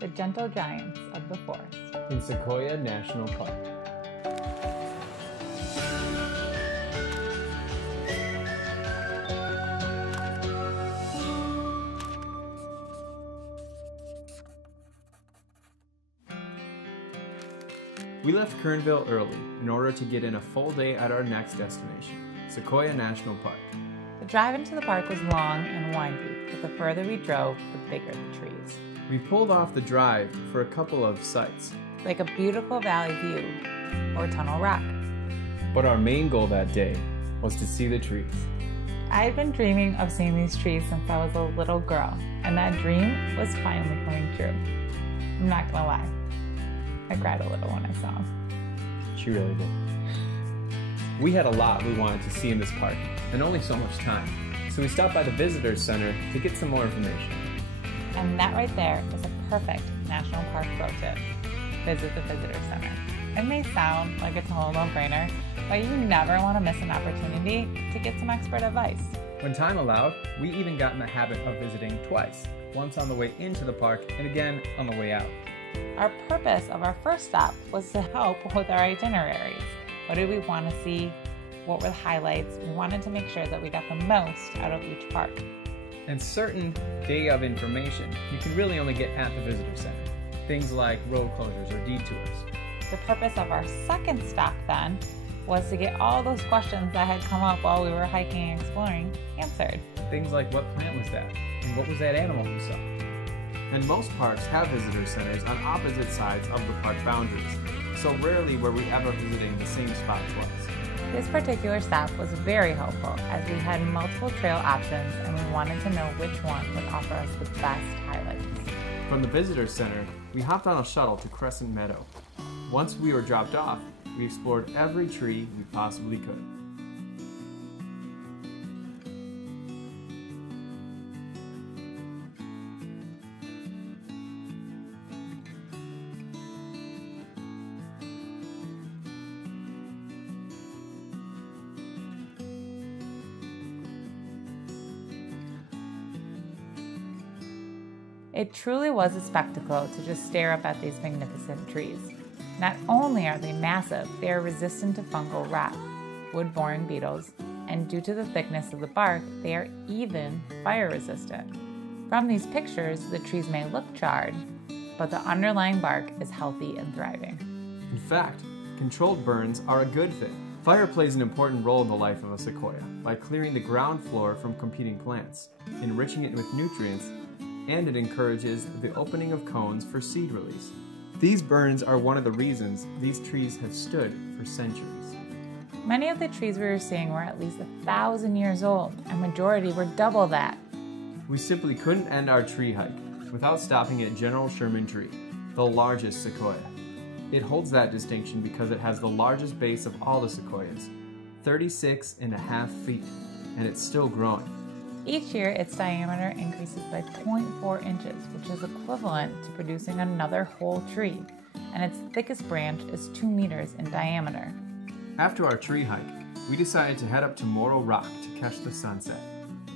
the gentle giants of the forest. In Sequoia National Park. We left Kernville early in order to get in a full day at our next destination, Sequoia National Park. The drive into the park was long and windy, but the further we drove, the bigger the trees. We pulled off the drive for a couple of sites, like a beautiful valley view or Tunnel Rock. But our main goal that day was to see the trees. I had been dreaming of seeing these trees since I was a little girl, and that dream was finally coming true. I'm not gonna lie, I cried a little when I saw them. She really did. We had a lot we wanted to see in this park, and only so much time. So we stopped by the Visitors Center to get some more information. And that right there is a perfect National Park pro tip. Visit the Visitors Center. It may sound like a total no-brainer, but you never want to miss an opportunity to get some expert advice. When time allowed, we even got in the habit of visiting twice, once on the way into the park and again on the way out. Our purpose of our first stop was to help with our itineraries. What did we want to see? What were the highlights? We wanted to make sure that we got the most out of each park. And certain day of information you can really only get at the Visitor Center. Things like road closures or detours. The purpose of our second stop then was to get all those questions that had come up while we were hiking and exploring answered. Things like what plant was that? And what was that animal we saw? And most parks have visitor centers on opposite sides of the park boundaries, so rarely were we ever visiting the same spot twice. This particular stop was very helpful as we had multiple trail options and we wanted to know which one would offer us the best highlights. From the visitor center, we hopped on a shuttle to Crescent Meadow. Once we were dropped off, we explored every tree we possibly could. It truly was a spectacle to just stare up at these magnificent trees. Not only are they massive, they are resistant to fungal rot, wood-boring beetles, and due to the thickness of the bark, they are even fire resistant. From these pictures, the trees may look charred, but the underlying bark is healthy and thriving. In fact, controlled burns are a good thing. Fire plays an important role in the life of a sequoia by clearing the ground floor from competing plants, enriching it with nutrients, and it encourages the opening of cones for seed release. These burns are one of the reasons these trees have stood for centuries. Many of the trees we were seeing were at least 1,000 years old, and majority were double that. We simply couldn't end our tree hike without stopping at General Sherman Tree, the largest sequoia. It holds that distinction because it has the largest base of all the sequoias, 36.5 feet, and it's still growing. Each year, its diameter increases by 0.4 inches, which is equivalent to producing another whole tree, and its thickest branch is 2 meters in diameter. After our tree hike, we decided to head up to Morro Rock to catch the sunset.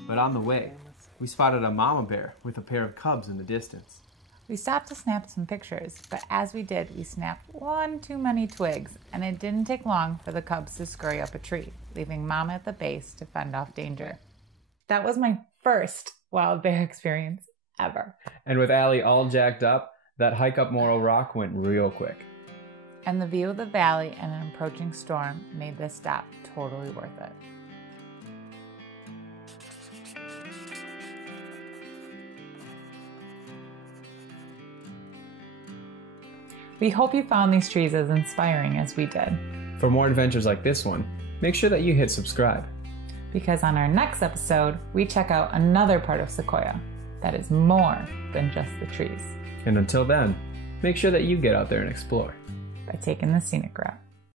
But on the way, we spotted a mama bear with a pair of cubs in the distance. We stopped to snap some pictures, but as we did, we snapped one too many twigs, and it didn't take long for the cubs to scurry up a tree, leaving Mama at the base to fend off danger. That was my first wild bear experience ever. And with Allie all jacked up, that hike up Morro Rock went real quick. And the view of the valley and an approaching storm made this stop totally worth it. We hope you found these trees as inspiring as we did. For more adventures like this one, make sure that you hit subscribe. Because on our next episode, we check out another part of Sequoia that is more than just the trees. And until then, make sure that you get out there and explore by taking the scenic route.